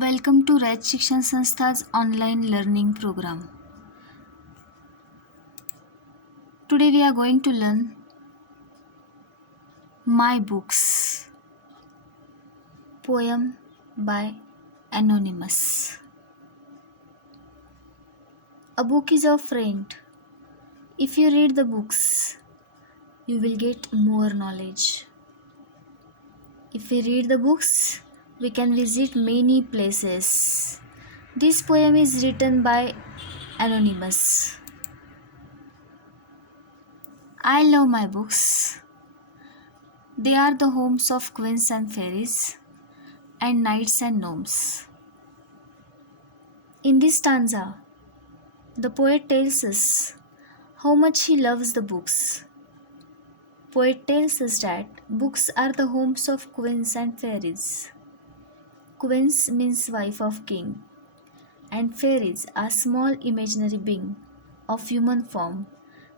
Welcome to Raj Shikshan Sanstha's online learning program. Today we are going to learn My Books, poem by Anonymous. A book is a friend. If you read the books, you will get more knowledge. If we read the books, we can visit many places. This poem is written by Anonymous. I love my books. They are the homes of queens and fairies, and knights and gnomes. In this stanza, the poet tells us how much he loves the books. Poet tells us that books are the homes of queens and fairies. Queens means wife of king, and fairies are small imaginary being of human form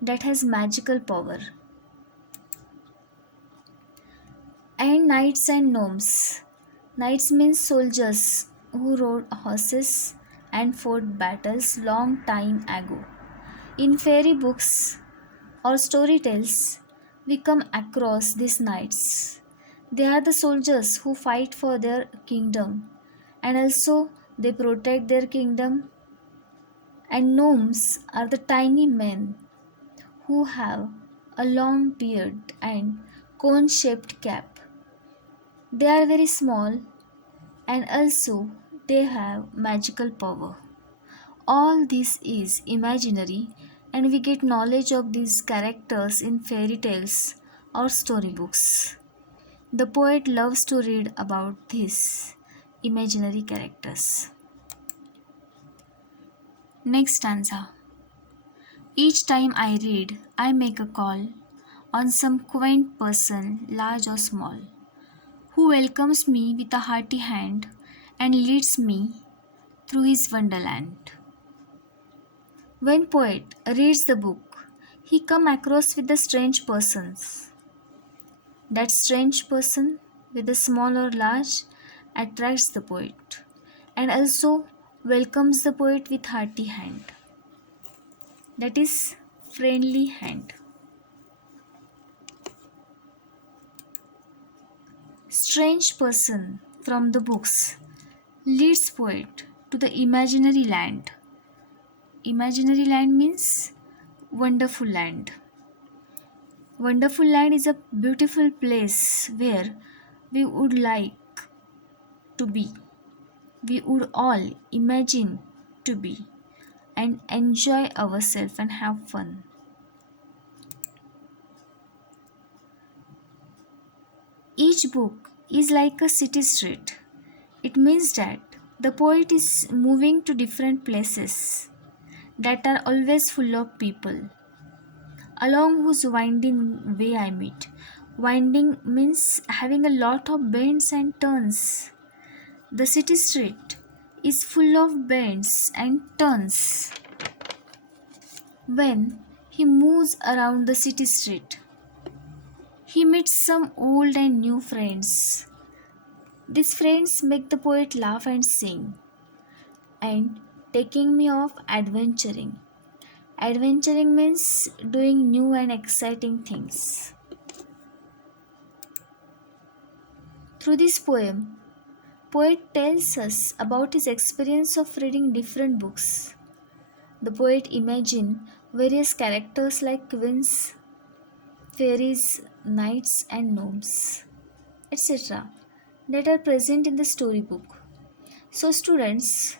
that has magical power. And knights and gnomes. Knights means soldiers who rode horses and fought battles long time ago. In fairy books or story tales, we come across these knights. They are the soldiers who fight for their kingdom and also they protect their kingdom. And gnomes are the tiny men who have a long beard and cone shaped cap. They are very small and also they have magical power. All this is imaginary and we get knowledge of these characters in fairy tales or storybooks. The poet loves to read about these imaginary characters. Next stanza. Each time I read, I make a call on some quaint person, large or small, who welcomes me with a hearty hand and leads me through his wonderland. When poet reads the book, he come across with the strange persons. That strange person, whether small or large, attracts the poet and also welcomes the poet with hearty hand. That is friendly hand. Strange person from the books leads poet to the imaginary land. Imaginary land means wonderful land. Wonderful land is a beautiful place where we would like to be. We would all imagine to be and enjoy ourselves and have fun. Each book is like a city street. It means that the poet is moving to different places that are always full of people, along whose winding way I meet. Winding means having a lot of bends and turns. The city street is full of bends and turns. When he moves around the city street, he meets some old and new friends. These friends make the poet laugh and sing, and taking me off adventuring. Adventuring means doing new and exciting things. Through this poem, poet tells us about his experience of reading different books. The poet imagines various characters like queens, fairies, knights, and gnomes, etc., that are present in the storybook. So, students,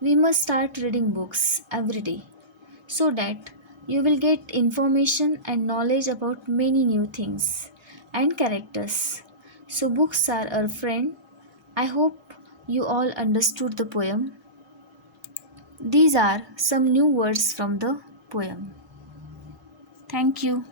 we must start reading books every day so that you will get information and knowledge about many new things and characters. So, books are our friend. I hope you all understood the poem. These are some new words from the poem. Thank you.